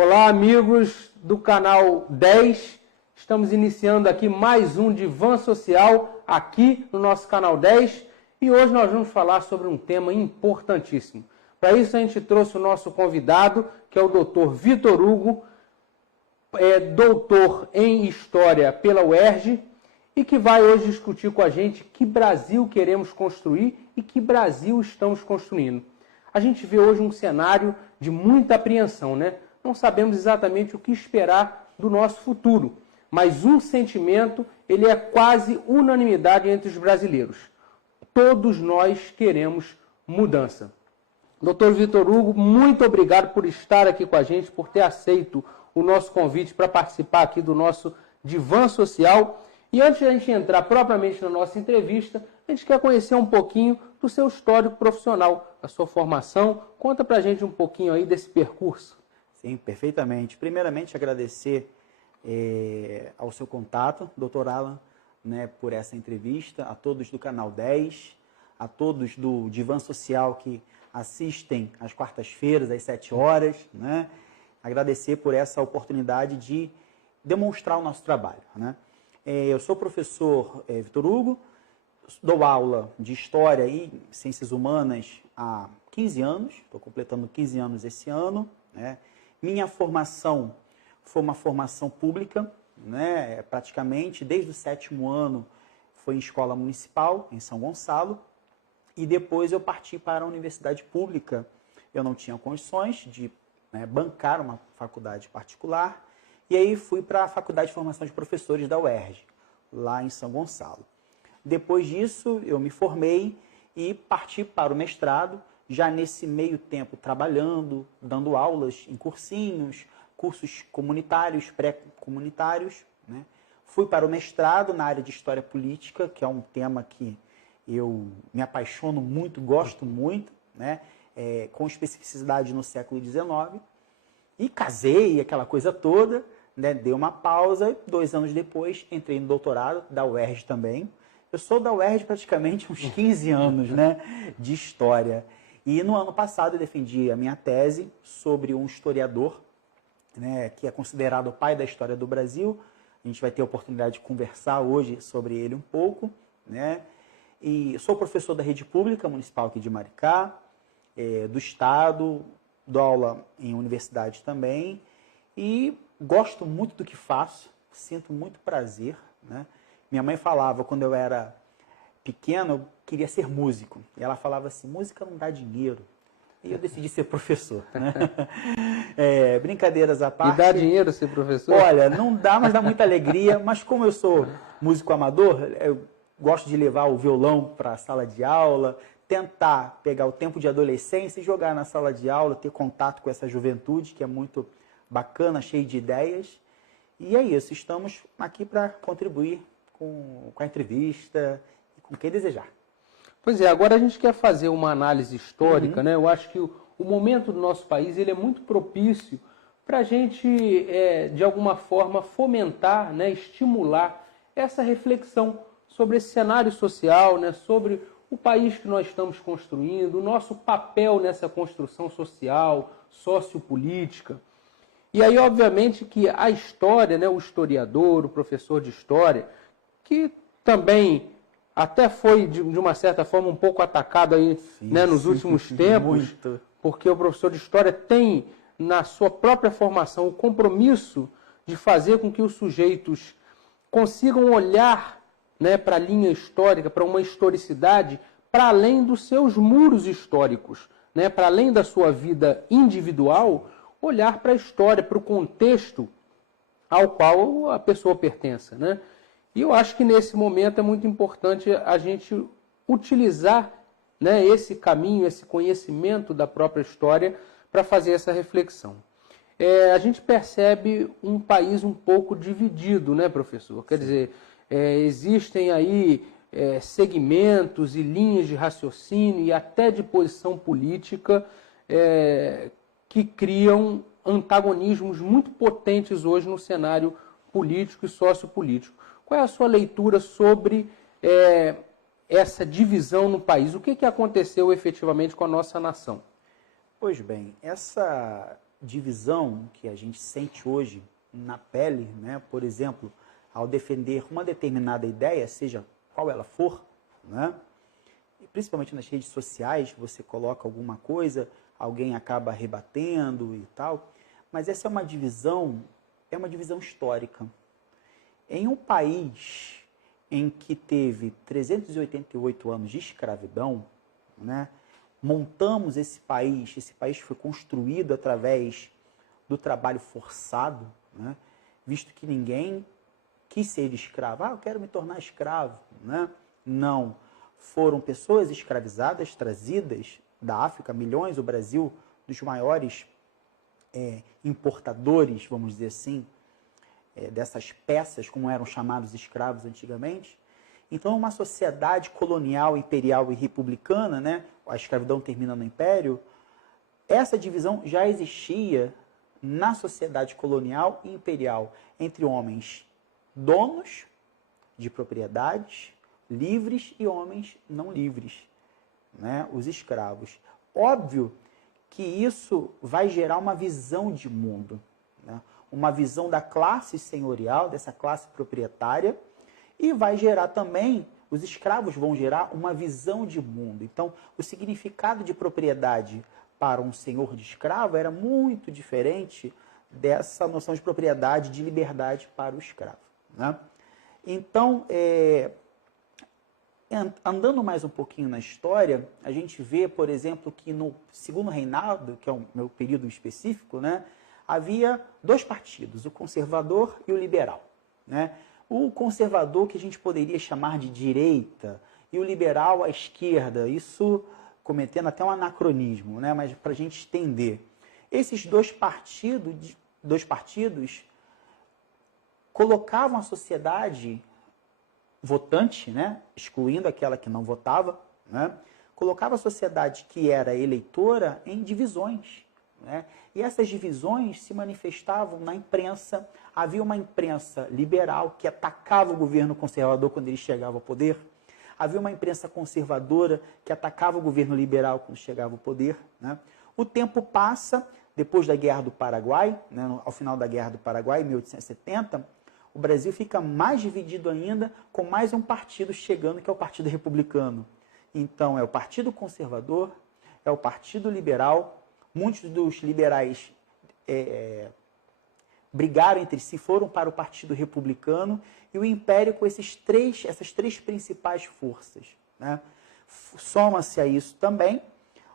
Olá, amigos do canal 10. Estamos iniciando aqui mais um Divã Social aqui no nosso canal 10 e hoje nós vamos falar sobre um tema importantíssimo. Para isso a gente trouxe o nosso convidado, que é o Dr. Vitor Hugo, doutor em História pela UERJ e que vai hoje discutir com a gente que Brasil queremos construir e que Brasil estamos construindo. A gente vê hoje um cenário de muita apreensão, né? Não sabemos exatamente o que esperar do nosso futuro, mas um sentimento, ele é quase unanimidade entre os brasileiros. Todos nós queremos mudança. Dr. Vitor Hugo, muito obrigado por estar aqui com a gente, por ter aceito o nosso convite para participar aqui do nosso Divã Social. E antes de a gente entrar propriamente na nossa entrevista, a gente quer conhecer um pouquinho do seu histórico profissional, da sua formação. Conta pra gente um pouquinho aí desse percurso. Sim, perfeitamente. Primeiramente, agradecer ao seu contato, Dr. Alan, por essa entrevista, a todos do Canal 10, a todos do Divã Social que assistem às quartas-feiras, às 7 horas, agradecer por essa oportunidade de demonstrar o nosso trabalho. Eu sou o professor Vitor Hugo, dou aula de História e Ciências Humanas há 15 anos, estou completando 15 anos esse ano. Minha formação foi uma formação pública, praticamente desde o 7º ano foi em escola municipal, em São Gonçalo, e depois eu parti para a universidade pública. Eu não tinha condições de bancar uma faculdade particular, e aí fui para a Faculdade de Formação de Professores da UERJ, lá em São Gonçalo. Depois disso, eu me formei e parti para o mestrado, já nesse meio tempo trabalhando, dando aulas em cursinhos, cursos comunitários, pré-comunitários. Fui para o mestrado na área de História Política, que é um tema que eu me apaixono muito, gosto muito, com especificidade no século XIX. E casei, aquela coisa toda, dei uma pausa, 2 anos depois entrei no doutorado da UERJ também. Eu sou da UERJ praticamente uns 15 anos de História. E no ano passado eu defendi a minha tese sobre um historiador, que é considerado o pai da história do Brasil. A gente vai ter a oportunidade de conversar hoje sobre ele um pouco. E sou professor da rede pública municipal aqui de Maricá, do Estado, dou aula em universidade também. E gosto muito do que faço, sinto muito prazer. Minha mãe falava, quando eu era pequeno, eu queria ser músico. E ela falava assim, música não dá dinheiro. E eu decidi ser professor. Brincadeiras à parte. E dá dinheiro ser professor? Olha, não dá, mas dá muita alegria. Mas como eu sou músico amador, eu gosto de levar o violão para a sala de aula, tentar pegar o tempo de adolescência e jogar na sala de aula, ter contato com essa juventude, que é muito bacana, cheia de ideias. E é isso, estamos aqui para contribuir com a entrevista e com quem desejar. Pois é, agora a gente quer fazer uma análise histórica, Eu acho que o momento do nosso país ele é muito propício para a gente, de alguma forma, fomentar, estimular essa reflexão sobre esse cenário social, sobre o país que nós estamos construindo, o nosso papel nessa construção social, sociopolítica. E aí, obviamente, que a história, o historiador, o professor de história, que também até foi, de uma certa forma, um pouco atacado aí, nos últimos tempos, muito. Porque o professor de história tem, na sua própria formação, o compromisso de fazer com que os sujeitos consigam olhar para a linha histórica, para uma historicidade, para além dos seus muros históricos, para além da sua vida individual, olhar para a história, para o contexto ao qual a pessoa pertence. E eu acho que nesse momento é muito importante a gente utilizar esse caminho, esse conhecimento da própria história para fazer essa reflexão. A gente percebe um país um pouco dividido, professor? Quer dizer, existem aí segmentos e linhas de raciocínio e até de posição política que criam antagonismos muito potentes hoje no cenário político e sociopolítico. Qual é a sua leitura sobre essa divisão no país? O que aconteceu efetivamente com a nossa nação? Pois bem, essa divisão que a gente sente hoje na pele, né? Por exemplo, ao defender uma determinada ideia, seja qual ela for, né? E principalmente nas redes sociais, você coloca alguma coisa, alguém acaba rebatendo e tal, mas essa é uma divisão histórica. Em um país em que teve 388 anos de escravidão, né? Montamos esse país foi construído através do trabalho forçado, né? Visto que ninguém quis ser escravo. Eu quero me tornar escravo, né? Não. Foram pessoas escravizadas, trazidas da África, milhões. O Brasil, dos maiores importadores, vamos dizer assim, dessas peças, como eram chamados escravos antigamente. Então, uma sociedade colonial, imperial e republicana, né? A escravidão termina no império, essa divisão já existia na sociedade colonial e imperial entre homens donos de propriedades, livres, e homens não livres, né? Os escravos. Óbvio que isso vai gerar uma visão de mundo, né? Uma visão da classe senhorial, dessa classe proprietária, e vai gerar também, os escravos vão gerar uma visão de mundo. Então, o significado de propriedade para um senhor de escravo era muito diferente dessa noção de propriedade, de liberdade para o escravo, né? Então, andando mais um pouquinho na história, a gente vê, por exemplo, que no segundo reinado, que é o meu período específico, né, havia dois partidos, o conservador e o liberal, né? O conservador, que a gente poderia chamar de direita, e o liberal, a esquerda, isso cometendo até um anacronismo, né? Mas para a gente entender. Esses dois partidos colocavam a sociedade votante, né? Excluindo aquela que não votava, né? Colocava a sociedade que era eleitora em divisões, né? E essas divisões se manifestavam na imprensa. Havia uma imprensa liberal que atacava o governo conservador quando ele chegava ao poder. Havia uma imprensa conservadora que atacava o governo liberal quando chegava ao poder, né? O tempo passa, depois da Guerra do Paraguai, né, ao final da Guerra do Paraguai, em 1870, o Brasil fica mais dividido ainda, com mais um partido chegando, que é o Partido Republicano. Então, é o Partido Conservador, é o Partido Liberal. Muitos dos liberais brigaram entre si, foram para o Partido Republicano, e o Império com essas três principais forças, né? Soma-se a isso também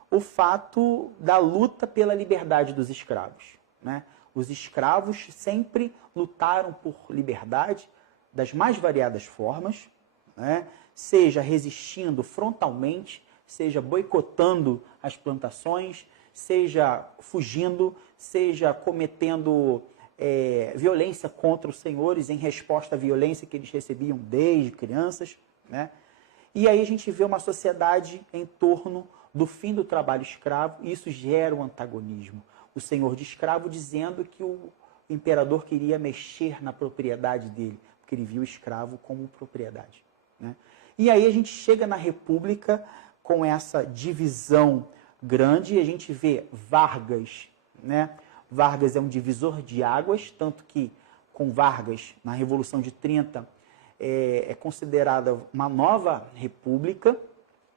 o fato da luta pela liberdade dos escravos, né? Os escravos sempre lutaram por liberdade das mais variadas formas, né? Seja resistindo frontalmente, seja boicotando as plantações, seja fugindo, seja cometendo violência contra os senhores em resposta à violência que eles recebiam desde crianças, né? E aí a gente vê uma sociedade em torno do fim do trabalho escravo, e isso gera um antagonismo. O senhor de escravo dizendo que o imperador queria mexer na propriedade dele, porque ele viu o escravo como propriedade, né? E aí a gente chega na República com essa divisão grande, e a gente vê Vargas, né? Vargas é um divisor de águas, tanto que com Vargas, na Revolução de 30, é considerada uma nova república,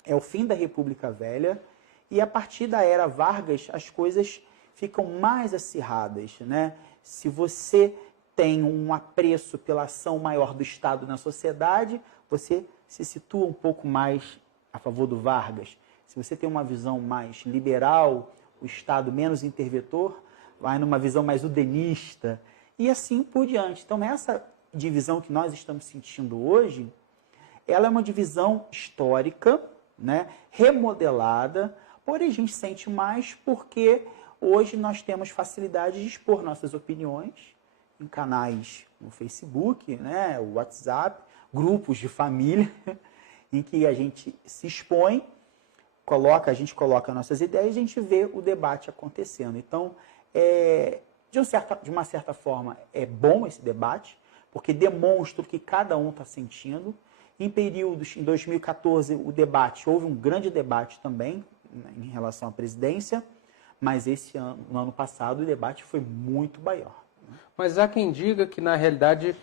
é o fim da República Velha, e a partir da era Vargas as coisas ficam mais acirradas, né? Se você tem um apreço pela ação maior do Estado na sociedade, você se situa um pouco mais a favor do Vargas. Se você tem uma visão mais liberal, o Estado menos interventor, vai numa visão mais udenista, e assim por diante. Então, essa divisão que nós estamos sentindo hoje, ela é uma divisão histórica, né, remodelada, porém a gente sente mais porque hoje nós temos facilidade de expor nossas opiniões em canais no Facebook, né, o WhatsApp, grupos de família, em que a gente se expõe, a gente coloca nossas ideias e a gente vê o debate acontecendo. Então, de uma certa forma, é bom esse debate, porque demonstra o que cada um está sentindo. Em períodos, em 2014, houve um grande debate também, né, em relação à presidência, mas no ano passado o debate foi muito maior. Mas há quem diga que, na realidade,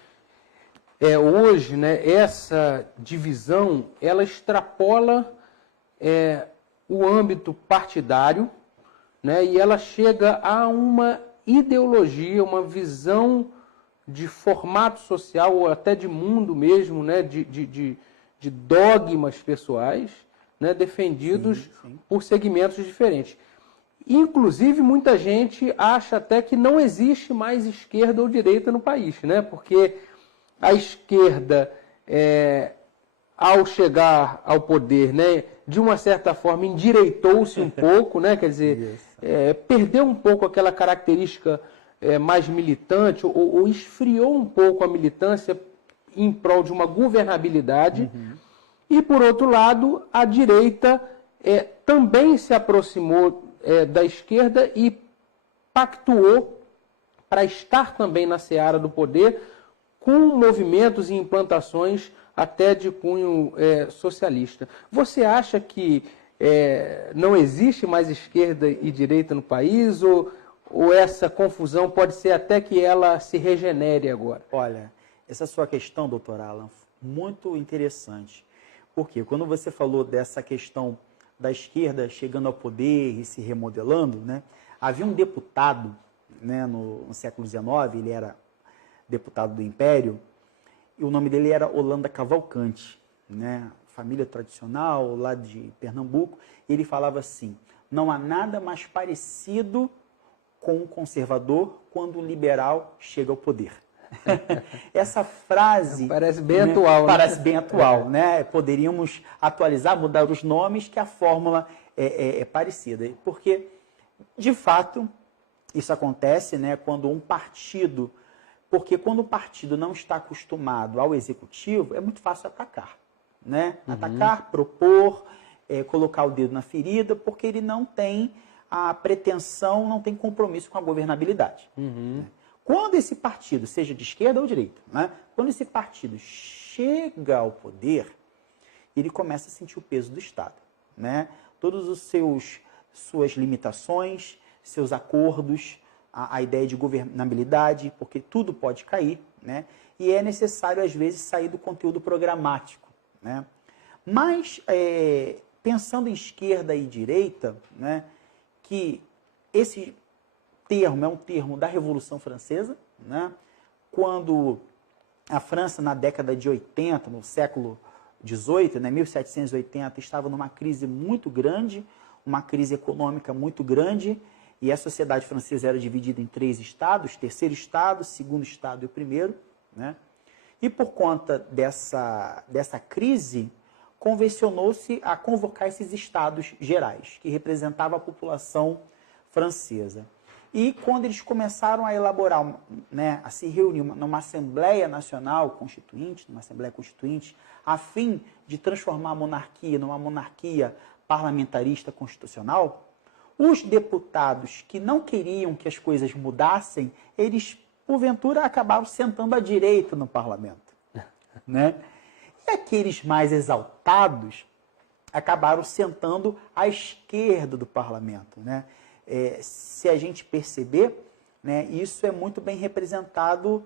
hoje, né, essa divisão, ela extrapola o âmbito partidário, né, e ela chega a uma ideologia, uma visão de formato social, ou até de mundo mesmo, né, de dogmas pessoais, né, defendidos por segmentos diferentes. Inclusive, muita gente acha até que não existe mais esquerda ou direita no país, né? Porque a esquerda, ao chegar ao poder, né, de uma certa forma, endireitou-se um pouco, né? Quer dizer, perdeu um pouco aquela característica mais militante, ou esfriou um pouco a militância em prol de uma governabilidade. E, por outro lado, a direita também se aproximou da esquerda e pactuou para estar também na seara do poder, com movimentos e implantações até de cunho socialista. Você acha que não existe mais esquerda e direita no país, ou essa confusão pode ser até que ela se regenere agora? Olha, essa sua questão, doutor Alan, muito interessante. Porque quando você falou dessa questão da esquerda chegando ao poder e se remodelando, né, havia um deputado, né, no século XIX, ele era deputado do Império, e o nome dele era Holanda Cavalcante, né, família tradicional lá de Pernambuco. Ele falava assim: não há nada mais parecido com um conservador quando um liberal chega ao poder. Essa frase parece bem atual, né? Parece bem atual, né? Poderíamos atualizar, mudar os nomes, que a fórmula é parecida. Porque, de fato, isso acontece, né, quando um partido... Porque quando o partido não está acostumado ao executivo, é muito fácil atacar, né? Atacar, propor, colocar o dedo na ferida, porque ele não tem a pretensão, não tem compromisso com a governabilidade. Né? Quando esse partido, seja de esquerda ou direita, né? Quando esse partido chega ao poder, ele começa a sentir o peso do Estado, né? Todos os suas limitações, seus acordos, a ideia de governabilidade, porque tudo pode cair, né? E é necessário, às vezes, sair do conteúdo programático, né? Mas, pensando em esquerda e direita, né, que esse termo é um termo da Revolução Francesa, né? Quando a França, na década de 80, no século XVIII, né, 1780, estava numa crise muito grande, uma crise econômica muito grande, e a sociedade francesa era dividida em 3 estados, terceiro estado, segundo estado e o primeiro, né? E por conta dessa crise, convencionou-se a convocar esses estados gerais, que representavam a população francesa. E quando eles começaram a elaborar, né, a se reunir numa Assembleia Nacional Constituinte, a fim de transformar a monarquia numa monarquia parlamentarista constitucional, os deputados que não queriam que as coisas mudassem, eles, porventura, acabaram sentando à direita no parlamento, né? E aqueles mais exaltados acabaram sentando à esquerda do parlamento, né? Se a gente perceber, né, isso é muito bem representado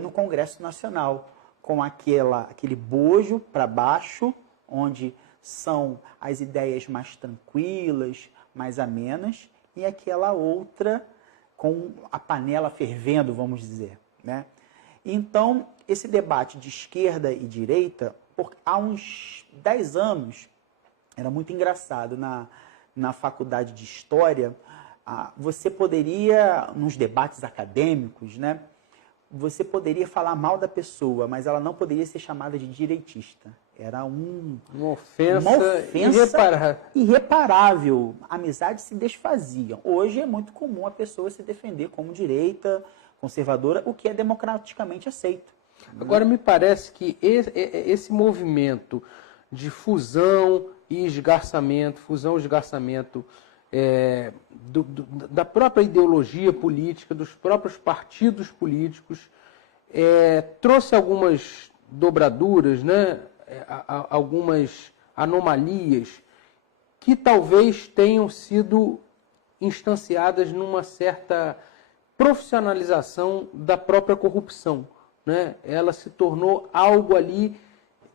no Congresso Nacional, com aquele bojo para baixo, onde são as ideias mais tranquilas, mais amenas, e aquela outra com a panela fervendo, vamos dizer, né? Então, esse debate de esquerda e direita, há uns 10 anos, era muito engraçado, na faculdade de História, você poderia, nos debates acadêmicos, né, você poderia falar mal da pessoa, mas ela não poderia ser chamada de direitista. Era uma ofensa irreparável. Amizades se desfaziam. Hoje é muito comum a pessoa se defender como direita, conservadora, o que é democraticamente aceito. Agora, me parece que esse movimento de fusão e esgarçamento, da própria ideologia política, dos próprios partidos políticos, trouxe algumas dobraduras, né? Algumas anomalias que talvez tenham sido instanciadas numa certa profissionalização da própria corrupção, né? Ela se tornou algo ali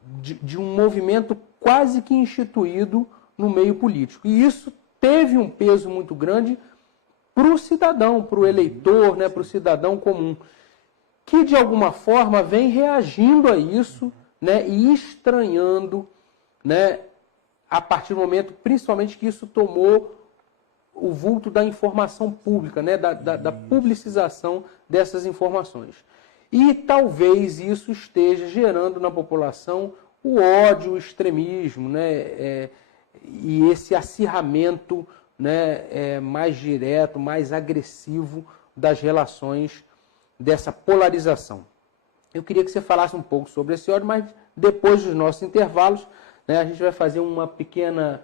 de um movimento quase que instituído no meio político. E isso teve um peso muito grande para o cidadão, para o eleitor, né, para o cidadão comum, que de alguma forma vem reagindo a isso, né, e estranhando, né, a partir do momento, principalmente, que isso tomou o vulto da informação pública, né, da publicização dessas informações. E talvez isso esteja gerando na população o ódio, o extremismo, né, e esse acirramento, né, mais direto, mais agressivo das relações, dessa polarização. Eu queria que você falasse um pouco sobre esse ódio, mas depois dos nossos intervalos, né, a gente vai fazer uma pequena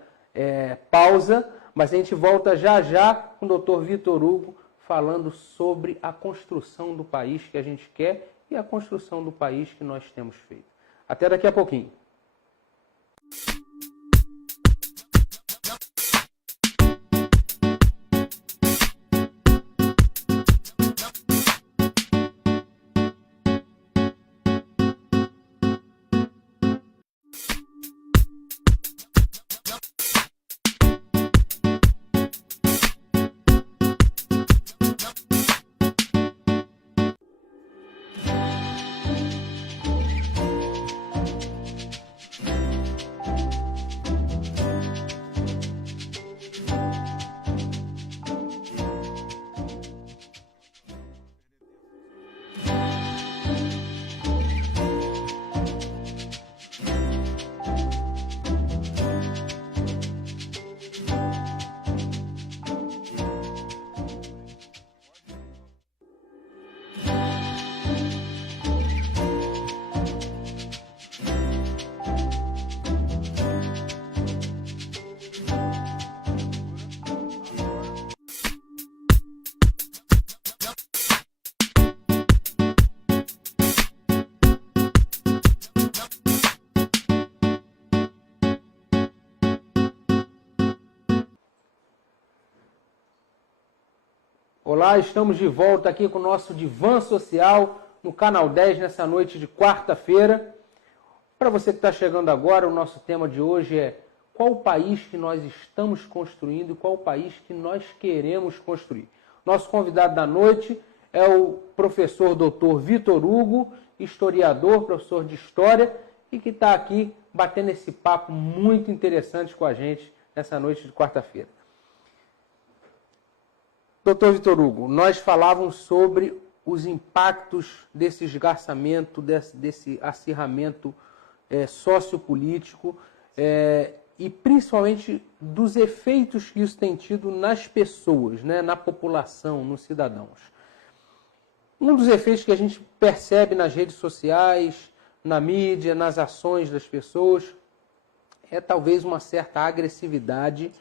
pausa, mas a gente volta já já com o Dr. Vitor Hugo falando sobre a construção do país que a gente quer e a construção do país que nós temos feito. Até daqui a pouquinho. Olá, estamos de volta aqui com o nosso Divã Social no Canal 10 nessa noite de quarta-feira. Para você que está chegando agora, o nosso tema de hoje é qual o país que nós estamos construindo e qual o país que nós queremos construir. Nosso convidado da noite é o professor Dr. Vitor Hugo, historiador, professor de História, e que está aqui batendo esse papo muito interessante com a gente nessa noite de quarta-feira. Doutor Vitor Hugo, nós falávamos sobre os impactos desse esgarçamento, desse acirramento sociopolítico e principalmente dos efeitos que isso tem tido nas pessoas, né, na população, nos cidadãos. Um dos efeitos que a gente percebe nas redes sociais, na mídia, nas ações das pessoas, é talvez uma certa agressividade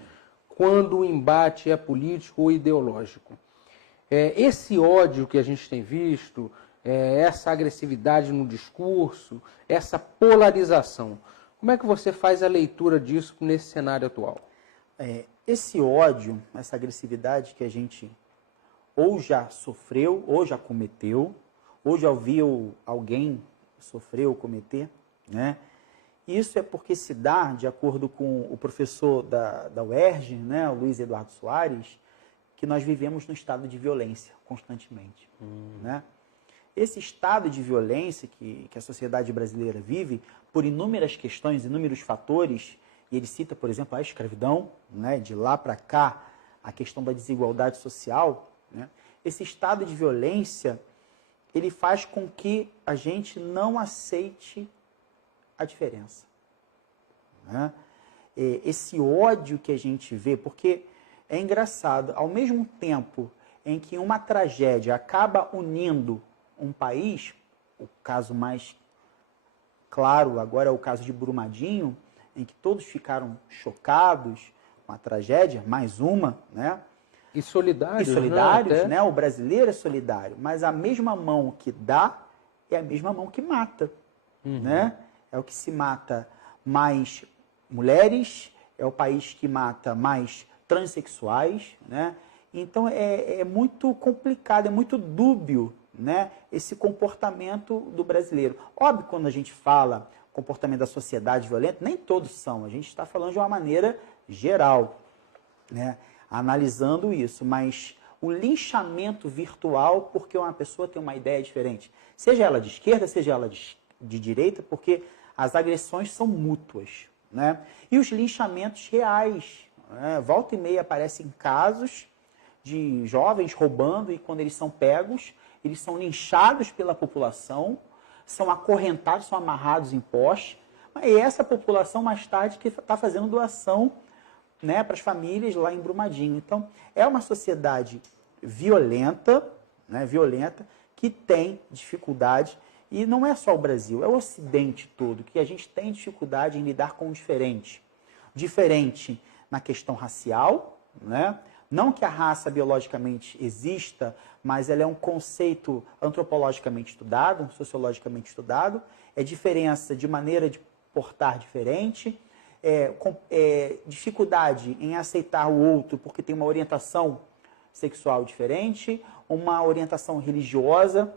quando o embate é político ou ideológico. Esse ódio que a gente tem visto, essa agressividade no discurso, essa polarização, como é que você faz a leitura disso nesse cenário atual? Esse ódio, essa agressividade que a gente ou já sofreu, ou já cometeu, ou já ouviu alguém sofrer ou cometer, né? Isso é porque se dá, de acordo com o professor da UERJ, né, o Luiz Eduardo Soares, que nós vivemos num estado de violência constantemente. Né? Esse estado de violência que a sociedade brasileira vive, por inúmeras questões, inúmeros fatores, e ele cita, por exemplo, a escravidão, né, de lá para cá, a questão da desigualdade social, né? Esse estado de violência, ele faz com que a gente não aceite a diferença. Né? Esse ódio que a gente vê, porque é engraçado, ao mesmo tempo em que uma tragédia acaba unindo um país, o caso mais claro agora é o caso de Brumadinho, em que todos ficaram chocados com a tragédia, mais uma, né? E solidários, né? O brasileiro é solidário, mas a mesma mão que dá é a mesma mão que mata, né? É o que se mata mais mulheres, é o país que mata mais transexuais, né? Então, é muito complicado, é muito dúbio, né, esse comportamento do brasileiro. Óbvio, quando a gente fala comportamento da sociedade violenta, nem todos são. A gente está falando de uma maneira geral, né, analisando isso. Mas o linchamento virtual, porque uma pessoa tem uma ideia diferente, seja ela de esquerda, seja ela de direita, porque as agressões são mútuas, né? E os linchamentos reais, né? Volta e meia aparecem casos de jovens roubando e quando eles são pegos, eles são linchados pela população, são acorrentados, são amarrados em poste. E essa população mais tarde que está fazendo doação, né, para as famílias lá em Brumadinho. Então, é uma sociedade violenta, né, violenta, que tem dificuldade, e não é só o Brasil, é o Ocidente todo, que a gente tem dificuldade em lidar com o diferente. Diferente na questão racial, né? Não que a raça biologicamente exista, mas ela é um conceito antropologicamente estudado, sociologicamente estudado, é diferença de maneira de portar diferente, dificuldade em aceitar o outro porque tem uma orientação sexual diferente, uma orientação religiosa,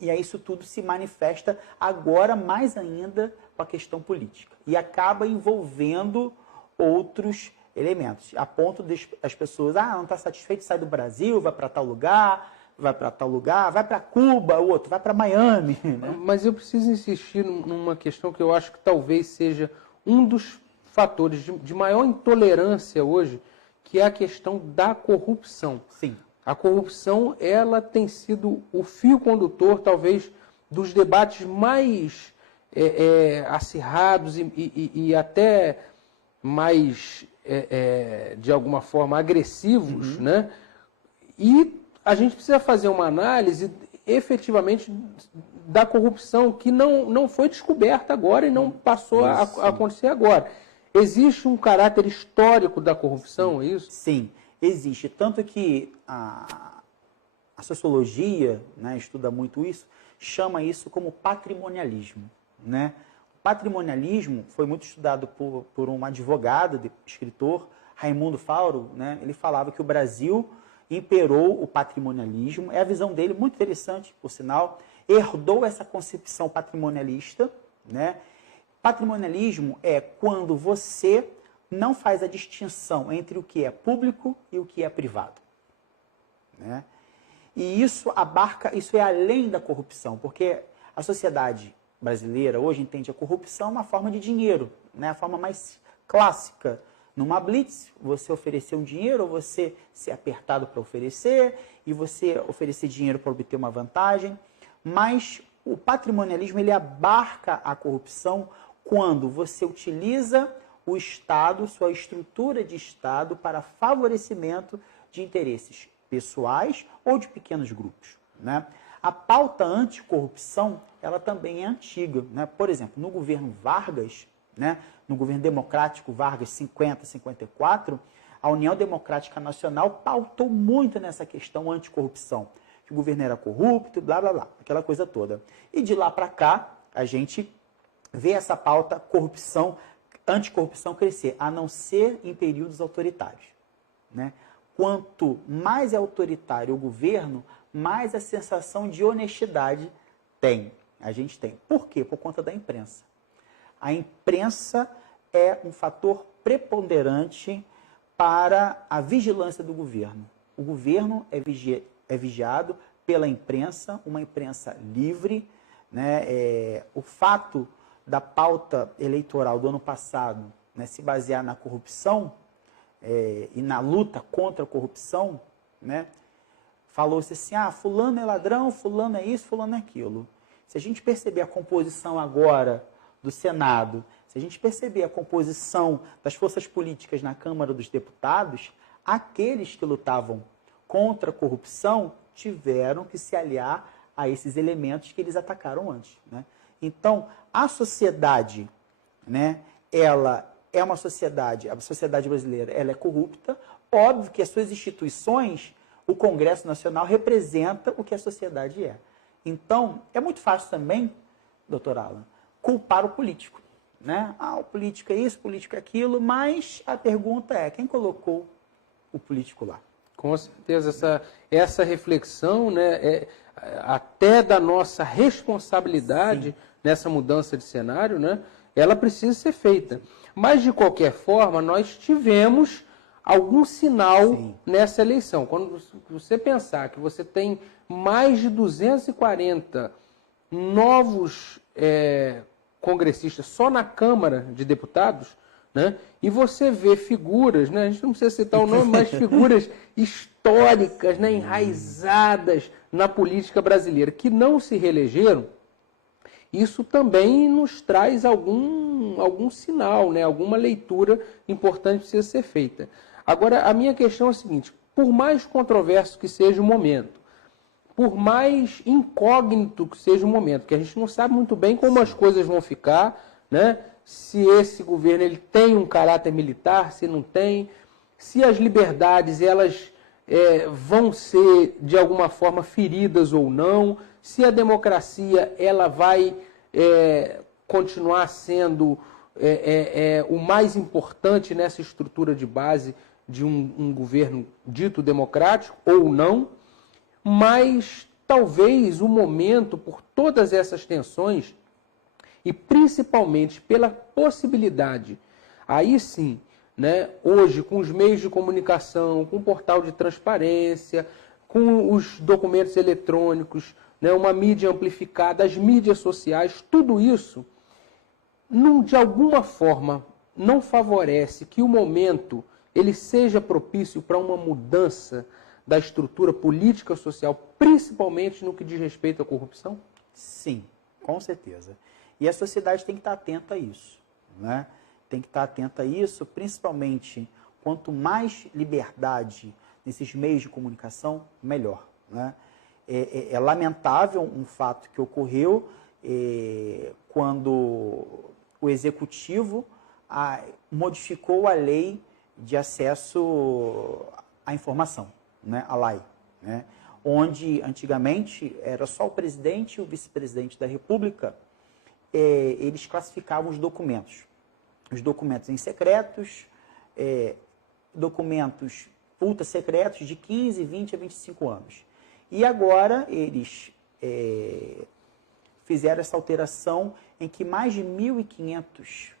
e aí isso tudo se manifesta agora mais ainda com a questão política. E acaba envolvendo outros elementos, a ponto das pessoas, não está satisfeito, sai do Brasil, vai para tal lugar, vai para Cuba, o outro vai para Miami. Né? Mas eu preciso insistir numa questão que eu acho que talvez seja um dos fatores de maior intolerância hoje, que é a questão da corrupção. Sim. A corrupção, ela tem sido o fio condutor, talvez, dos debates mais acirrados e até mais, de alguma forma, agressivos, né? E a gente precisa fazer uma análise, efetivamente, da corrupção, que não foi descoberta agora e não passou a acontecer agora. Existe um caráter histórico da corrupção, é isso? Sim, existe. Tanto que a sociologia, né, estuda muito isso, chama isso como patrimonialismo. Né? O patrimonialismo foi muito estudado por um advogado, escritor, Raimundo Fauro. Né? Ele falava que o Brasil imperou o patrimonialismo. É a visão dele, muito interessante, por sinal. Herdou essa concepção patrimonialista, né? Patrimonialismo é quando você não faz a distinção entre o que é público e o que é privado. Né? E isso é além da corrupção, porque a sociedade brasileira hoje entende a corrupção uma forma de dinheiro, né? A forma mais clássica. Numa blitz, você oferecer um dinheiro, ou você ser apertado para oferecer, e você oferecer dinheiro para obter uma vantagem. Mas o patrimonialismo, ele abarca a corrupção quando você utiliza o Estado, sua estrutura de Estado, para favorecimento de interesses pessoais ou de pequenos grupos. Né? A pauta anticorrupção, ela também é antiga. Né? Por exemplo, no governo Vargas, né? No governo democrático Vargas 50-54, a União Democrática Nacional pautou muito nessa questão anticorrupção. Que o governo era corrupto, blá, blá, blá, aquela coisa toda. E de lá para cá, a gente vê essa pauta anticorrupção crescer, a não ser em períodos autoritários. Né? Quanto mais é autoritário o governo, mais a sensação de honestidade a gente tem. Por quê? Por conta da imprensa. A imprensa é um fator preponderante para a vigilância do governo. O governo é vigiado pela imprensa, uma imprensa livre. Né? O fato da pauta eleitoral do ano passado, né, se basear na corrupção e na luta contra a corrupção, né, falou-se assim, fulano é ladrão, fulano é isso, fulano é aquilo. Se a gente perceber a composição agora do Senado, se a gente perceber a composição das forças políticas na Câmara dos Deputados, aqueles que lutavam contra a corrupção tiveram que se aliar a esses elementos que eles atacaram antes. Né? Então, a sociedade, né, ela é uma sociedade, a sociedade brasileira, ela é corrupta. Óbvio que as suas instituições, o Congresso Nacional, representa o que a sociedade é. Então, é muito fácil também, doutor Alan, culpar o político. Né? O político é isso, o político é aquilo, mas a pergunta é, quem colocou o político lá? Com certeza, essa reflexão, né, até da nossa responsabilidade nessa mudança de cenário, né, ela precisa ser feita. Mas, de qualquer forma, nós tivemos algum sinal nessa eleição. Quando você pensar que você tem mais de 240 novos congressistas só na Câmara de Deputados, né? E você vê figuras, né? A gente não precisa citar o nome, mas figuras históricas, né? Enraizadas na política brasileira, que não se reelegeram, isso também nos traz algum sinal, né? Alguma leitura importante precisa ser feita. Agora, a minha questão é a seguinte: por mais controverso que seja o momento, por mais incógnito que seja o momento, que a gente não sabe muito bem como as coisas vão ficar, né? Se esse governo ele tem um caráter militar, se não tem, se as liberdades elas vão ser de alguma forma feridas ou não, se a democracia ela vai continuar sendo o mais importante nessa estrutura de base de um governo dito democrático ou não, mas talvez o momento, por todas essas tensões, e principalmente pela possibilidade, aí sim, né, hoje com os meios de comunicação, com o portal de transparência, com os documentos eletrônicos, né, uma mídia amplificada, as mídias sociais, tudo isso, de alguma forma, não favorece que o momento ele seja propício para uma mudança da estrutura política social, principalmente no que diz respeito à corrupção? Sim, com certeza. E a sociedade tem que estar atenta a isso, né? Tem que estar atenta a isso, principalmente quanto mais liberdade nesses meios de comunicação, melhor, né? É lamentável um fato que ocorreu quando o Executivo modificou a lei de acesso à informação, né? A lei, né? Onde antigamente era só o presidente e o vice-presidente da República, eles classificavam os documentos em secretos, documentos ultra secretos de 15, 20 a 25 anos. E agora eles fizeram essa alteração em que mais de 1.500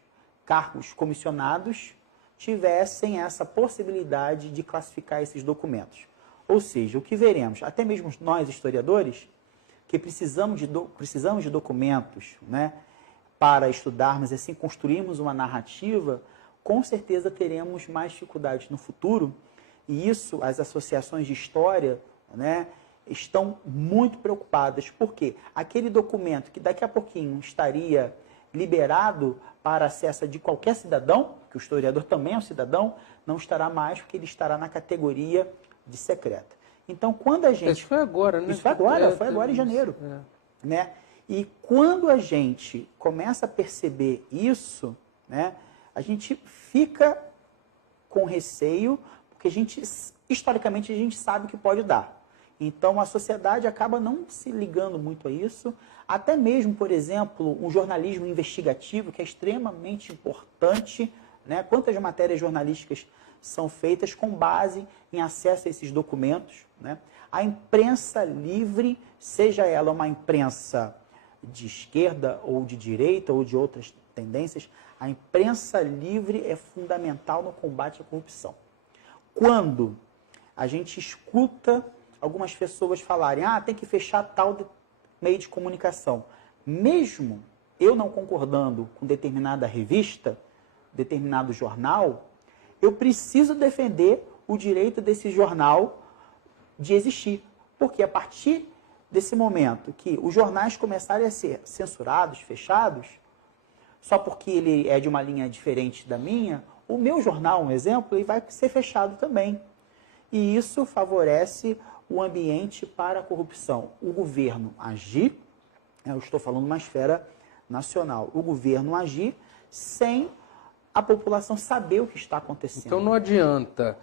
cargos comissionados tivessem essa possibilidade de classificar esses documentos. Ou seja, o que veremos, até mesmo nós historiadores, que precisamos de documentos, né, para estudarmos e assim construirmos uma narrativa, com certeza teremos mais dificuldades no futuro, e isso as associações de história, né, estão muito preocupadas, porque aquele documento que daqui a pouquinho estaria liberado para acesso de qualquer cidadão, que o historiador também é um cidadão, não estará mais, porque ele estará na categoria de secreta. Então, quando a gente... Isso foi agora, né? Isso foi agora em janeiro. Né? E quando a gente começa a perceber isso, né, a gente fica com receio, porque historicamente, a gente sabe que pode dar. Então, a sociedade acaba não se ligando muito a isso. Até mesmo, por exemplo, um jornalismo investigativo, que é extremamente importante, né? Quantas matérias jornalísticas são feitas com base em acesso a esses documentos, né? A imprensa livre, seja ela uma imprensa de esquerda ou de direita ou de outras tendências, a imprensa livre é fundamental no combate à corrupção. Quando a gente escuta algumas pessoas falarem, tem que fechar tal meio de comunicação, mesmo eu não concordando com determinada revista, determinado jornal, eu preciso defender o direito desse jornal de existir. Porque a partir desse momento que os jornais começarem a ser censurados, fechados, só porque ele é de uma linha diferente da minha, o meu jornal, um exemplo, ele vai ser fechado também. E isso favorece o ambiente para a corrupção. O governo agir, eu estou falando uma esfera nacional, o governo agir sem a população saber o que está acontecendo. Então não adianta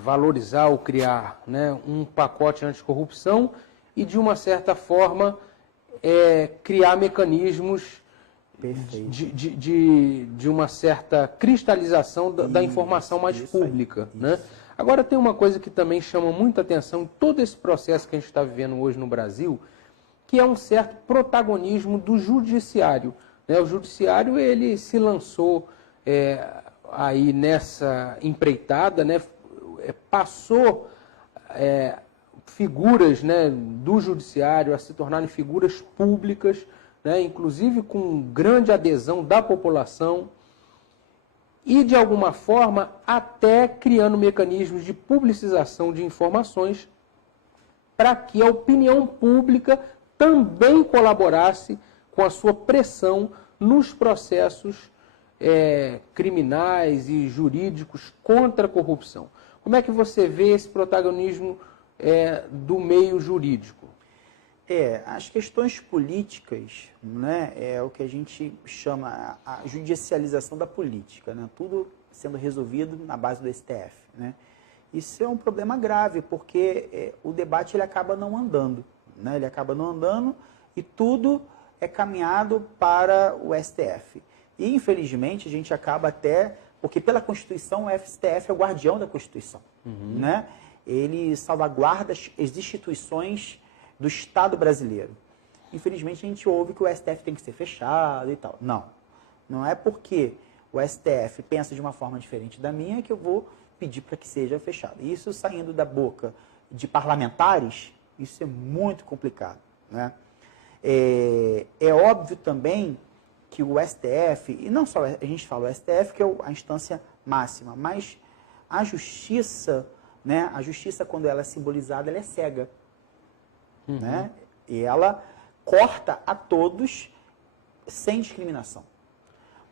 valorizar ou criar, né, um pacote anticorrupção e, de uma certa forma, criar mecanismos de uma certa cristalização da informação mais pública. Né? Agora, tem uma coisa que também chama muita atenção em todo esse processo que a gente está vivendo hoje no Brasil, que é um certo protagonismo do judiciário, né? O judiciário, ele se lançou aí nessa empreitada, né? Passou figuras, né, do judiciário a se tornarem figuras públicas, né, inclusive com grande adesão da população, e, de alguma forma, até criando mecanismos de publicização de informações para que a opinião pública também colaborasse com a sua pressão nos processos criminais e jurídicos contra a corrupção. Como é que você vê esse protagonismo do meio jurídico? As questões políticas, né, é o que a gente chama a judicialização da política, né, tudo sendo resolvido na base do STF, né. Isso é um problema grave, porque o debate ele acaba não andando, né, ele acaba não andando e tudo é caminhado para o STF. E, infelizmente, a gente acaba até, porque pela Constituição o STF é o guardião da Constituição, né, ele salvaguarda as instituições do Estado brasileiro. Infelizmente, a gente ouve que o STF tem que ser fechado e tal. Não, não é porque o STF pensa de uma forma diferente da minha que eu vou pedir para que seja fechado. Isso saindo da boca de parlamentares, isso é muito complicado, né? É óbvio também que o STF, e não só a gente fala o STF, que é a instância máxima, mas a justiça, né? A justiça, quando ela é simbolizada, ela é cega. Né? E ela corta a todos sem discriminação.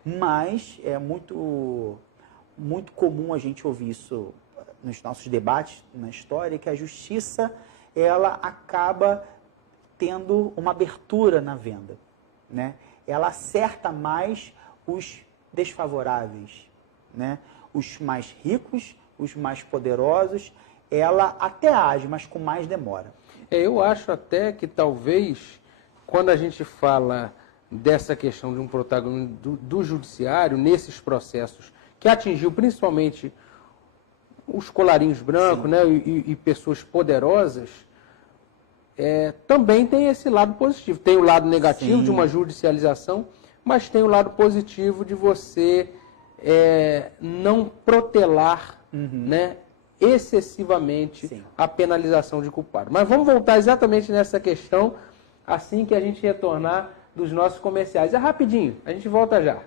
Mas é muito comum a gente ouvir isso nos nossos debates na história, que a justiça ela acaba tendo uma abertura na venda, né? Ela acerta mais os desfavoráveis, né? Os mais ricos, os mais poderosos, ela até age, mas com mais demora. Eu acho até que talvez, quando a gente fala dessa questão de um protagonismo do judiciário, nesses processos, que atingiu principalmente os colarinhos brancos, né, e pessoas poderosas, também tem esse lado positivo. Tem o lado negativo de uma judicialização, mas tem o lado positivo de você não protelar, né, excessivamente a penalização de culpado. Mas vamos voltar exatamente nessa questão assim que a gente retornar dos nossos comerciais. É rapidinho, a gente volta já.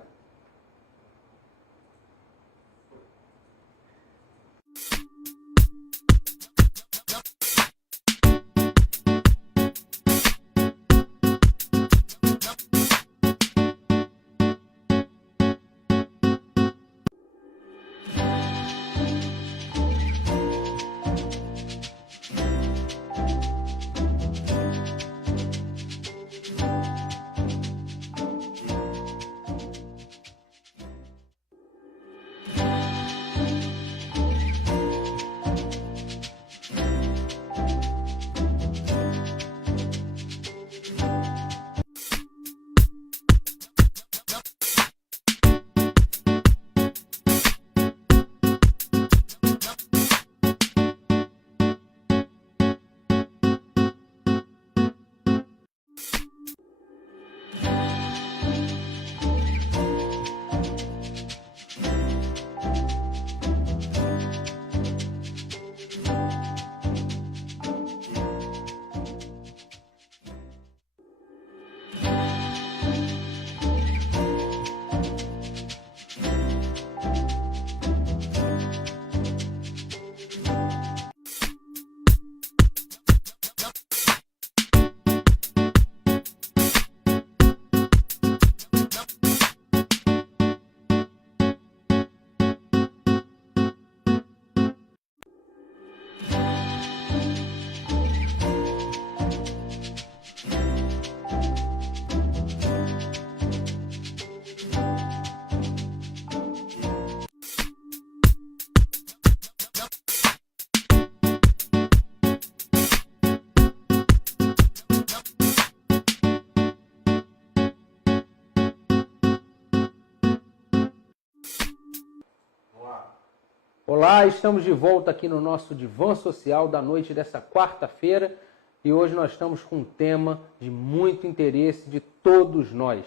Olá, estamos de volta aqui no nosso Divã Social da noite dessa quarta-feira e hoje nós estamos com um tema de muito interesse de todos nós.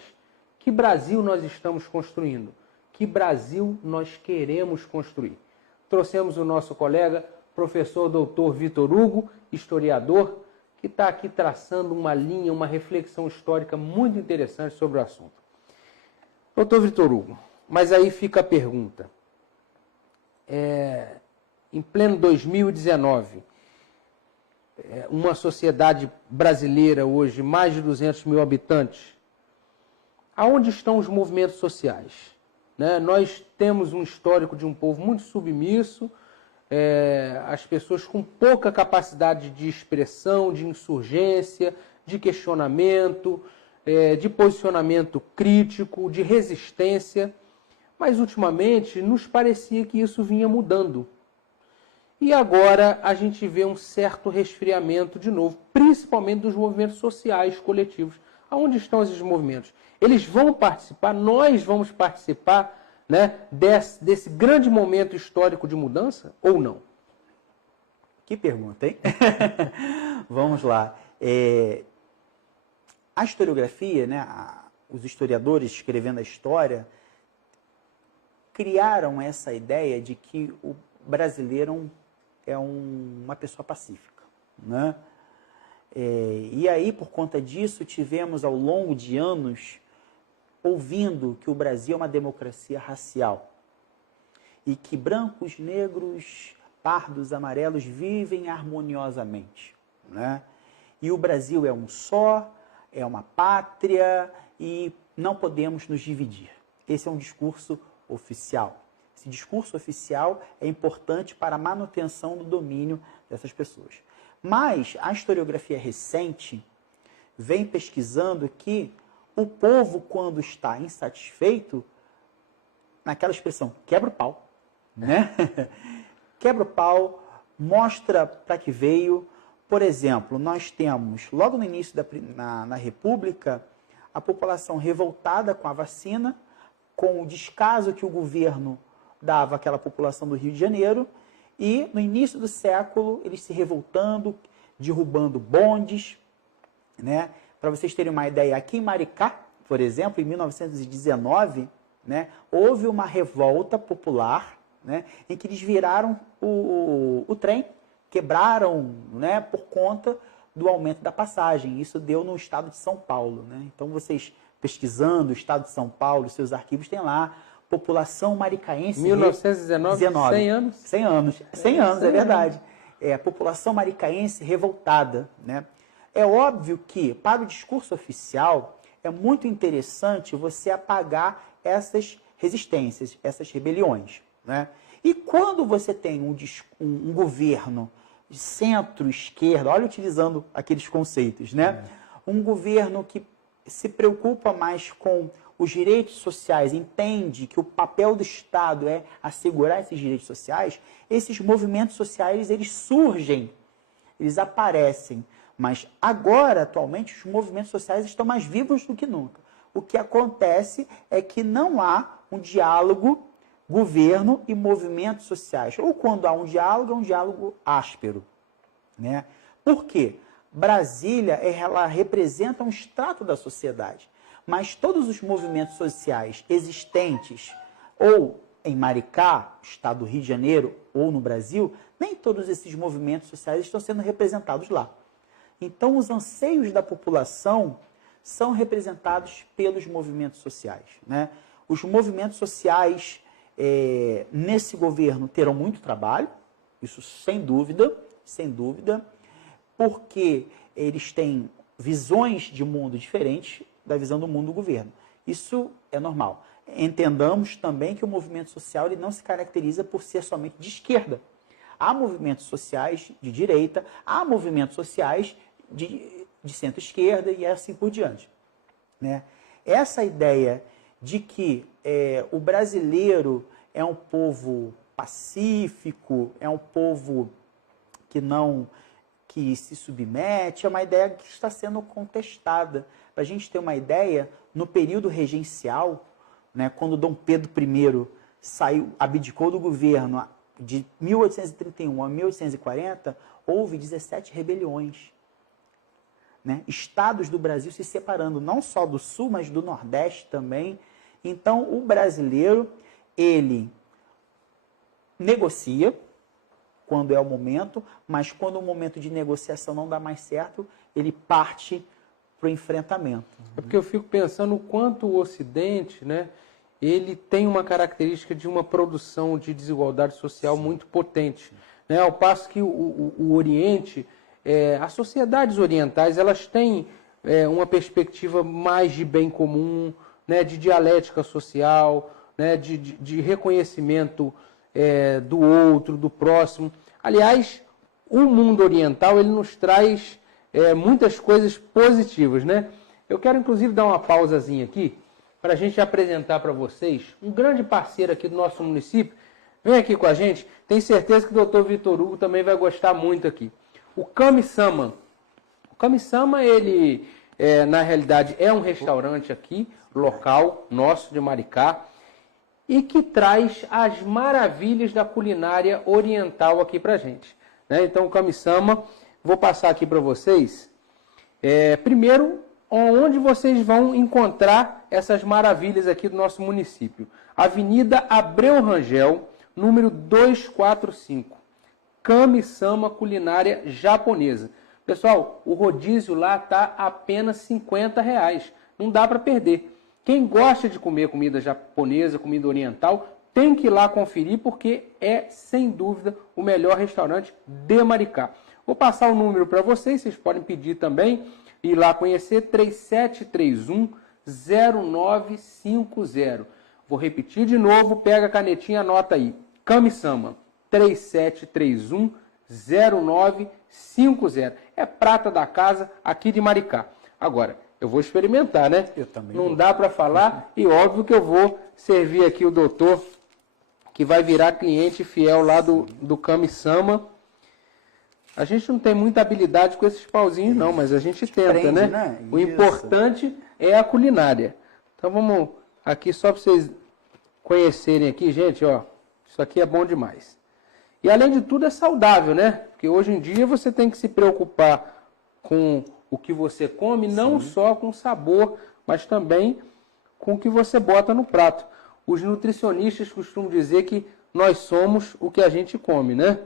Que Brasil nós estamos construindo? Que Brasil nós queremos construir? Trouxemos o nosso colega, professor Dr. Vitor Hugo, historiador, que está aqui traçando uma linha, uma reflexão histórica muito interessante sobre o assunto. Dr. Vitor Hugo, mas aí fica a pergunta. Em pleno 2019, uma sociedade brasileira hoje, mais de 200 mil habitantes, aonde estão os movimentos sociais? Nós temos um histórico de um povo muito submisso, as pessoas com pouca capacidade de expressão, de insurgência, de questionamento, de posicionamento crítico, de resistência. Mas, ultimamente, nos parecia que isso vinha mudando. E agora a gente vê um certo resfriamento de novo, principalmente dos movimentos sociais coletivos. Aonde estão esses movimentos? Eles vão participar, nós vamos participar, desse grande momento histórico de mudança ou não? Que pergunta, hein? Vamos lá. A historiografia, os historiadores escrevendo a história, criaram essa ideia de que o brasileiro é uma pessoa pacífica, e aí, por conta disso, tivemos ao longo de anos ouvindo que o Brasil é uma democracia racial e que brancos, negros, pardos, amarelos vivem harmoniosamente, E o Brasil é um só, é uma pátria e não podemos nos dividir. Esse é um discurso oficial. Esse discurso oficial é importante para a manutenção do domínio dessas pessoas. Mas a historiografia recente vem pesquisando que o povo, quando está insatisfeito, naquela expressão, quebra o pau, Quebra o pau, mostra para que veio. Por exemplo, nós temos, logo no início na República, a população revoltada com a vacina, com o descaso que o governo dava àquela população do Rio de Janeiro, e no início do século eles se revoltando, derrubando bondes, Para vocês terem uma ideia, aqui em Maricá, por exemplo, em 1919, houve uma revolta popular, em que eles viraram o trem, quebraram, por conta do aumento da passagem. Isso deu no estado de São Paulo, Então vocês pesquisando o estado de São Paulo, seus arquivos tem lá, população maricaense... 1919, 100 anos? 100 anos, 100 anos, é verdade. A população maricaense revoltada, É óbvio que, para o discurso oficial, é muito interessante você apagar essas resistências, essas rebeliões, E quando você tem um governo de centro-esquerda, olha, utilizando aqueles conceitos, Um governo que se preocupa mais com os direitos sociais, entende que o papel do Estado é assegurar esses direitos sociais, esses movimentos sociais, eles surgem, eles aparecem. Mas agora, atualmente, os movimentos sociais estão mais vivos do que nunca. O que acontece é que não há um diálogo governo e movimentos sociais. Ou quando há um diálogo áspero. Por quê? Brasília, ela representa um extrato da sociedade. Mas todos os movimentos sociais existentes, ou em Maricá, estado do Rio de Janeiro, ou no Brasil, nem todos esses movimentos sociais estão sendo representados lá. Então, os anseios da população são representados pelos movimentos sociais. Os movimentos sociais, nesse governo, terão muito trabalho, isso sem dúvida, porque eles têm visões de mundo diferentes da visão do mundo do governo. Isso é normal. Entendamos também que o movimento social ele não se caracteriza por ser somente de esquerda. Há movimentos sociais de direita, há movimentos sociais de centro-esquerda e assim por diante. Essa ideia de que o brasileiro é um povo pacífico, é um povo que se submete, é uma ideia que está sendo contestada. Para a gente ter uma ideia, no período regencial, quando Dom Pedro I abdicou do governo de 1831 a 1840, houve 17 rebeliões. Né? Estados do Brasil se separando, não só do Sul, mas do Nordeste também. Então, o brasileiro, ele negocia quando é o momento, mas quando o momento de negociação não dá mais certo, ele parte para o enfrentamento. É porque eu fico pensando o quanto o Ocidente, né, ele tem uma característica de uma produção de desigualdade social muito potente. Né? Ao passo que o Oriente, as sociedades orientais, elas têm uma perspectiva mais de bem comum, né, de dialética social, né, de reconhecimento do outro, do próximo. Aliás, o mundo oriental ele nos traz muitas coisas positivas, né? Eu quero, inclusive, dar uma pausazinha aqui para a gente apresentar para vocês um grande parceiro aqui do nosso município. Vem aqui com a gente. Tenho certeza que o Dr. Vitor Hugo também vai gostar muito aqui. O Kami-sama. O Kami-sama, ele, na realidade, é um restaurante aqui, local, nosso de Maricá, e que traz as maravilhas da culinária oriental aqui para a gente. Né? Então, o Kami-sama, vou passar aqui para vocês. Primeiro, onde vocês vão encontrar essas maravilhas aqui do nosso município. Avenida Abreu Rangel, número 245. Kami-sama Culinária Japonesa. Pessoal, o rodízio lá está apenas R$50. Não dá para perder. Quem gosta de comer comida japonesa, comida oriental, tem que ir lá conferir, porque é, sem dúvida, o melhor restaurante de Maricá. Vou passar o número para vocês, vocês podem pedir também, ir lá conhecer, 3731-0950. Vou repetir de novo, pega a canetinha, anota aí. Kami-sama, 3731-0950. É prata da casa aqui de Maricá. Agora, eu vou experimentar, né? Eu também Não vou. dá para falar e óbvio que eu vou servir aqui o doutor, que vai virar cliente fiel lá do Kami-sama. A gente não tem muita habilidade com esses pauzinhos não, mas a gente tenta, Aprende, né? O Isso. importante é a culinária. Então vamos aqui só para vocês conhecerem aqui, gente, ó. Isso aqui é bom demais. E além de tudo é saudável, né? Porque hoje em dia você tem que se preocupar com o que você come, não só com o sabor, mas também com o que você bota no prato. Os nutricionistas costumam dizer que nós somos o que a gente come, né?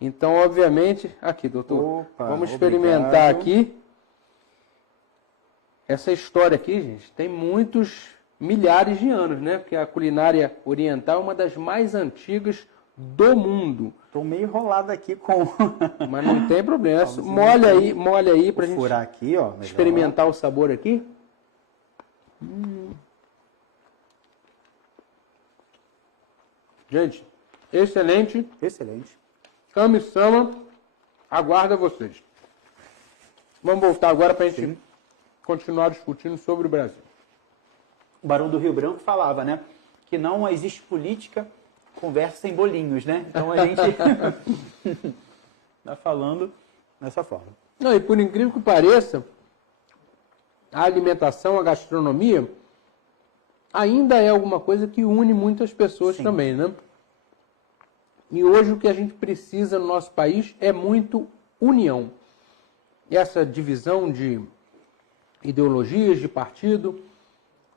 Então, obviamente, aqui, doutor, Opa, vamos experimentar obrigado. aqui. Essa história aqui, gente, tem muitos milhares de anos, né? Porque a culinária oriental é uma das mais antigas do mundo. Estou meio enrolado aqui com... Mas não tem problema. Vamos Molha aí pra gente furar aqui, ó. Melhor. experimentar o sabor aqui. Gente, excelente. Excelente. Kami-sama, aguarda vocês. Vamos voltar agora para a gente continuar discutindo sobre o Brasil. O Barão do Rio Branco falava, né? Que não existe política, conversa sem bolinhos, né? Então a gente está falando dessa forma. Não, e por incrível que pareça, a alimentação, a gastronomia, ainda é alguma coisa que une muitas pessoas também, né? E hoje o que a gente precisa no nosso país é muito união. E essa divisão de ideologias, de partido,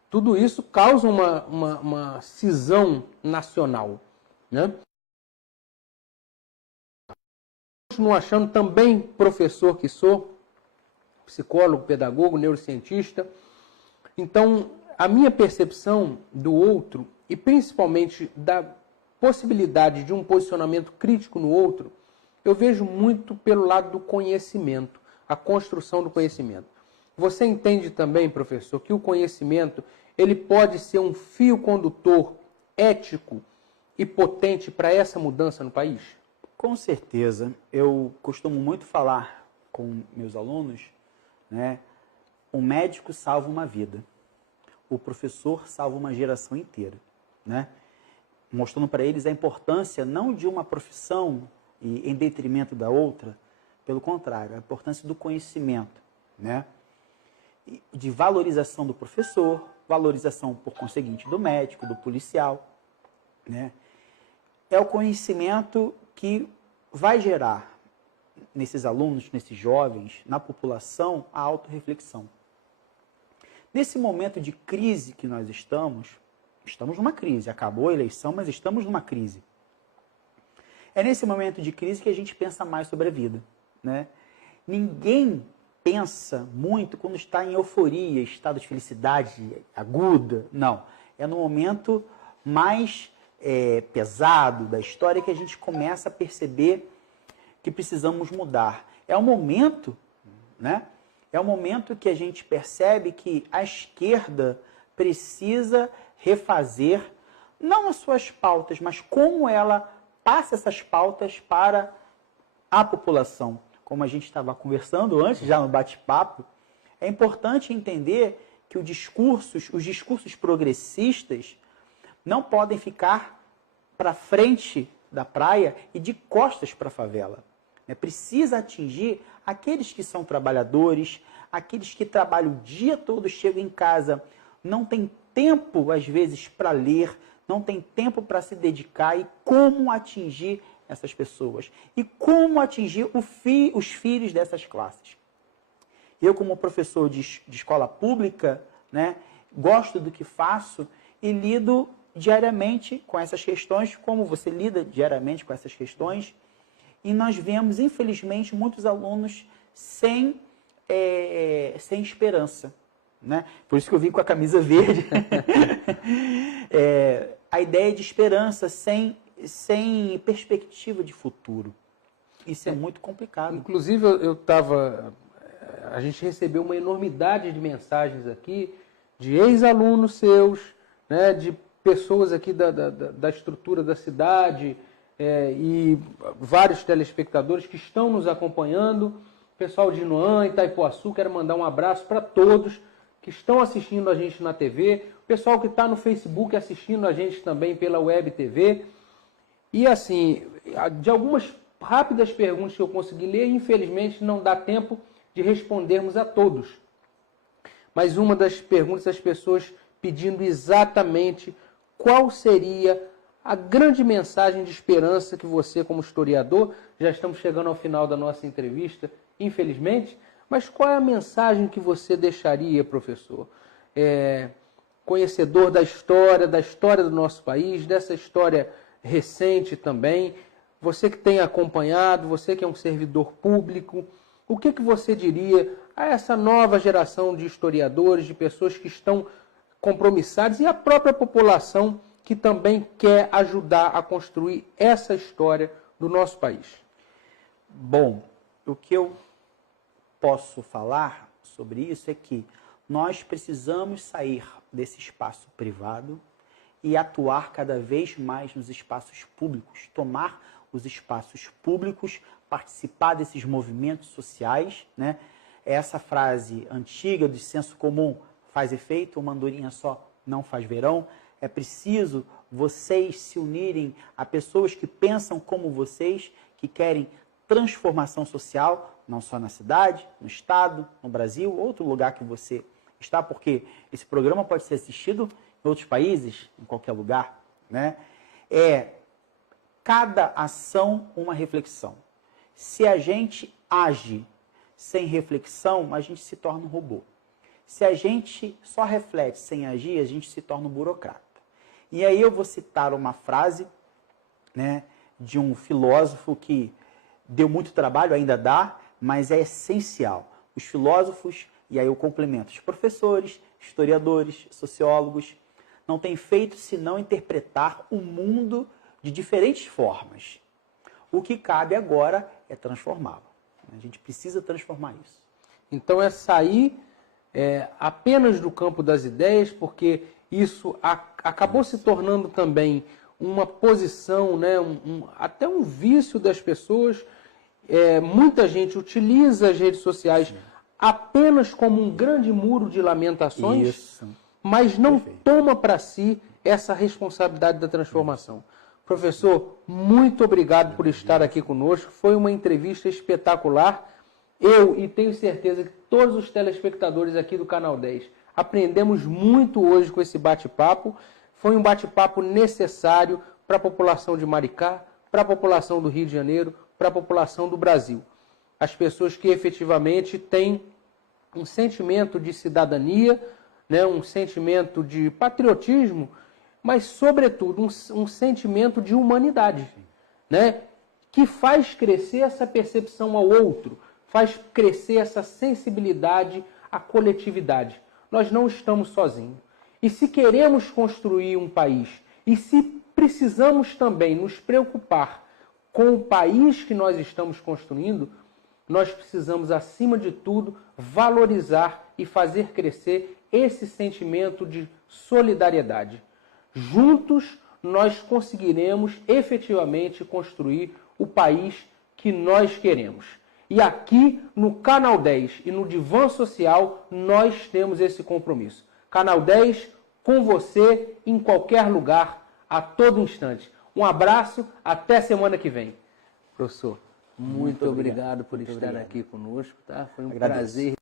tudo isso causa uma cisão nacional, né? Continuo achando, também professor que sou, psicólogo, pedagogo, neurocientista. Então, a minha percepção do outro, e principalmente da possibilidade de um posicionamento crítico no outro, eu vejo muito pelo lado do conhecimento, a construção do conhecimento. Você entende também, professor, que o conhecimento ele pode ser um fio condutor ético e potente para essa mudança no país? Com certeza. Eu costumo muito falar com meus alunos, né? O médico salva uma vida. O professor salva uma geração inteira, né? Mostrando para eles a importância não de uma profissão em detrimento da outra, pelo contrário, a importância do conhecimento, né? De valorização do professor, valorização, por conseguinte, do médico, do policial, né? é o conhecimento que vai gerar nesses alunos, nesses jovens, na população, a autorreflexão. Nesse momento de crise que nós estamos numa crise, acabou a eleição, mas estamos numa crise. É nesse momento de crise que a gente pensa mais sobre a vida, né? Ninguém pensa muito quando está em euforia, estado de felicidade aguda, não. É no momento mais pesado da história que a gente começa a perceber que precisamos mudar. É o momento, né? É o momento que a gente percebe que a esquerda precisa refazer, não as suas pautas, mas como ela passa essas pautas para a população. Como a gente estava conversando antes, já no bate-papo, é importante entender que os discursos progressistas não podem ficar para frente da praia e de costas para a favela. Precisa atingir aqueles que são trabalhadores, aqueles que trabalham o dia todo, chegam em casa, não tem tempo, às vezes, para ler, não tem tempo para se dedicar. E como atingir essas pessoas? E como atingir os filhos dessas classes? Eu, como professor de escola pública, né, gosto do que faço e lido diariamente com essas questões, como você lida diariamente com essas questões. E nós vemos, infelizmente, muitos alunos sem esperança, né? Por isso que eu vim com a camisa verde. A ideia de esperança sem perspectiva de futuro. Isso é muito complicado. Inclusive, a gente recebeu uma enormidade de mensagens aqui de ex-alunos seus, né, de pessoas aqui da estrutura da cidade, e vários telespectadores que estão nos acompanhando. Pessoal de Inoã, Itaipuaçu, quero mandar um abraço para todos que estão assistindo a gente na TV, o pessoal que está no Facebook assistindo a gente também pela Web TV. E assim, de algumas rápidas perguntas que eu consegui ler, infelizmente não dá tempo de respondermos a todos. Mas uma das perguntas, as pessoas pedindo exatamente qual seria a grande mensagem de esperança que você, como historiador, já estamos chegando ao final da nossa entrevista, infelizmente, mas qual é a mensagem que você deixaria, professor? Conhecedor da história do nosso país, dessa história recente também, você que tem acompanhado, você que é um servidor público, o que você diria a essa nova geração de historiadores, de pessoas que estão compromissadas e a própria população que também quer ajudar a construir essa história do nosso país? Bom, o que eu posso falar sobre isso é que nós precisamos sair desse espaço privado e atuar cada vez mais nos espaços públicos, tomar os espaços públicos, participar desses movimentos sociais, né? Essa frase antiga do senso comum faz efeito, uma andorinha só não faz verão. É preciso vocês se unirem a pessoas que pensam como vocês, que querem transformação social, não só na cidade, no estado, no Brasil, outro lugar que você está, porque esse programa pode ser assistido em outros países, em qualquer lugar, né? Cada ação uma reflexão. Se a gente age sem reflexão, a gente se torna um robô. Se a gente só reflete sem agir, a gente se torna um burocrata. E aí eu vou citar uma frase, né, de um filósofo que deu muito trabalho, ainda dá, mas é essencial. Os filósofos, e aí eu complemento, os professores, historiadores, sociólogos, não têm feito senão interpretar o mundo de diferentes formas. O que cabe agora é transformá-lo. A gente precisa transformar isso. Então é sair apenas do campo das ideias, porque isso acabou se tornando também uma posição, né, até um vício das pessoas. Muita gente utiliza as redes sociais apenas como um grande muro de lamentações, mas não toma para si essa responsabilidade da transformação. Professor, muito obrigado por estar aqui conosco. Foi uma entrevista espetacular. Eu, e tenho certeza que todos os telespectadores aqui do Canal 10, aprendemos muito hoje com esse bate-papo. Foi um bate-papo necessário para a população de Maricá, para a população do Rio de Janeiro, para a população do Brasil. As pessoas que efetivamente têm um sentimento de cidadania, né, um sentimento de patriotismo, mas, sobretudo, um sentimento de humanidade, né, que faz crescer essa percepção ao outro, faz crescer essa sensibilidade à coletividade. Nós não estamos sozinhos. E se queremos construir um país, e se precisamos também nos preocupar com o país que nós estamos construindo, nós precisamos, acima de tudo, valorizar e fazer crescer esse sentimento de solidariedade. Juntos, nós conseguiremos efetivamente construir o país que nós queremos. E aqui, no Canal 10 e no Divã Social, nós temos esse compromisso. Canal 10, com você, em qualquer lugar, a todo instante. Um abraço, até semana que vem. Professor, muito obrigado por estar aqui conosco, tá? Foi um prazer.